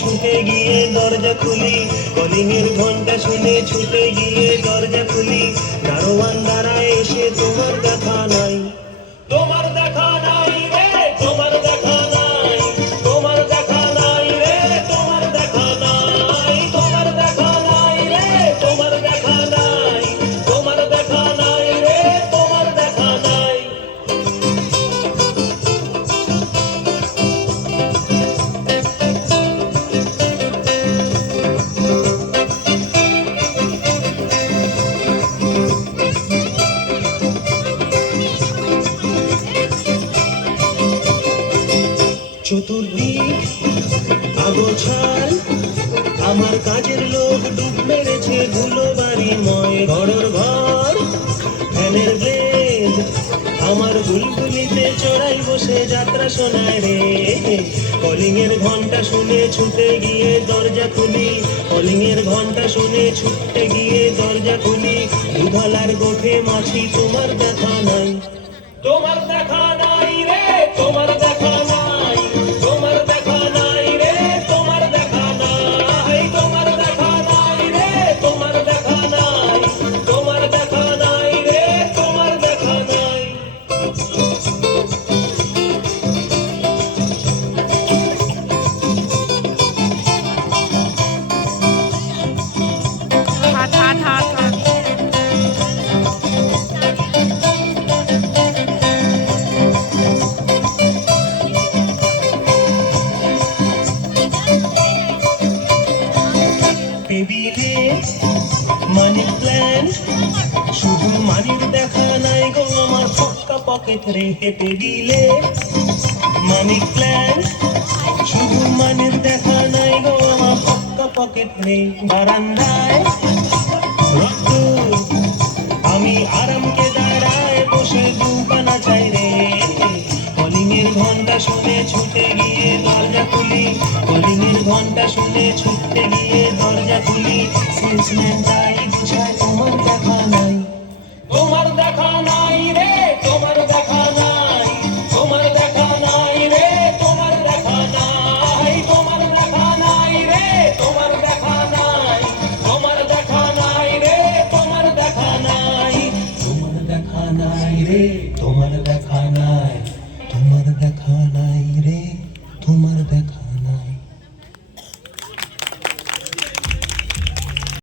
ছুটে গিয়ে দরজা খুলি, কলিং এর ঘন্টা শুনে ছুটে গিয়ে দরজা খুলি, দারোয়ান দাঁড়ায় এসে তোমার দেখা নাই, তোমার দেখা নাই রে, তোমার দেখা নাই, তোমার দেখা নাই রে, তোমার দেখা নাই, তোমার দেখা নাই রে, তোমার দেখা নাই, তোমার দেখা নাই রে, তোমার দেখা নাই। চতুর্দিক আগোছাল, আমার কাজের লোক ডুব মেরেছে ধুলো বাড়িময় ঘরের ঘর, ফ্যানের ব্লেড আমার বুলবুলিতে চড়াই বসে যাত্রা শোনায় রে, কলিং এর ঘন্টা শুনে ছুটে গিয়ে দরজা খুলি, কলিং এর ঘন্টা শুনে ছুটে গিয়ে দরজা খুলি, দুধালার গোঠে মাছি তোমার দেখা নাই, তোমার দেখা নাই রে, তোমার দেখা নাই, তোমার দেখা নাই রে, তোমার দেখা নাই, তোমার দেখা নাই রে, তোমার দেখা নাই, তোমার দেখা নাই রে, তোমার দেখা নাই। হাট হাট হাট হাট। টেবিলে মানি প্ল্যান্ট, শুধু মানির দেখা নাই গো আমার ফক্কা পকেট রেখে, টেবিলে মানি প্ল্যান্ট, শুধু মানির দেখা নাই গো আমার ফক্কা পকেট রে, বারান্দায় রক্ত আমি আরামকে দাঁড়ায় বসে দুপানা চাই রে, কলিং এর ঘন্টা শুনে ছুটে গিয়ে দরজা খুলি, কলিং এর ঘন্টা শুনে ছুটে গিয়ে দরজা খুলি, সেলসম্যান তাই বুঝায় তোমার দেখা নাই, তোমার দেখা নাই রে, তোমার দেখা নাই, তোমার দেখা নাই রে, তোমার দেখা নাই, তোমার দেখা নাই রে, তোমার দেখা নাই, তোমার দেখা নাই রে, তোমার দেখা নাই, তোমার দেখা নাই রে, তোমার দেখা নাই, তোমার দেখা নাই রে।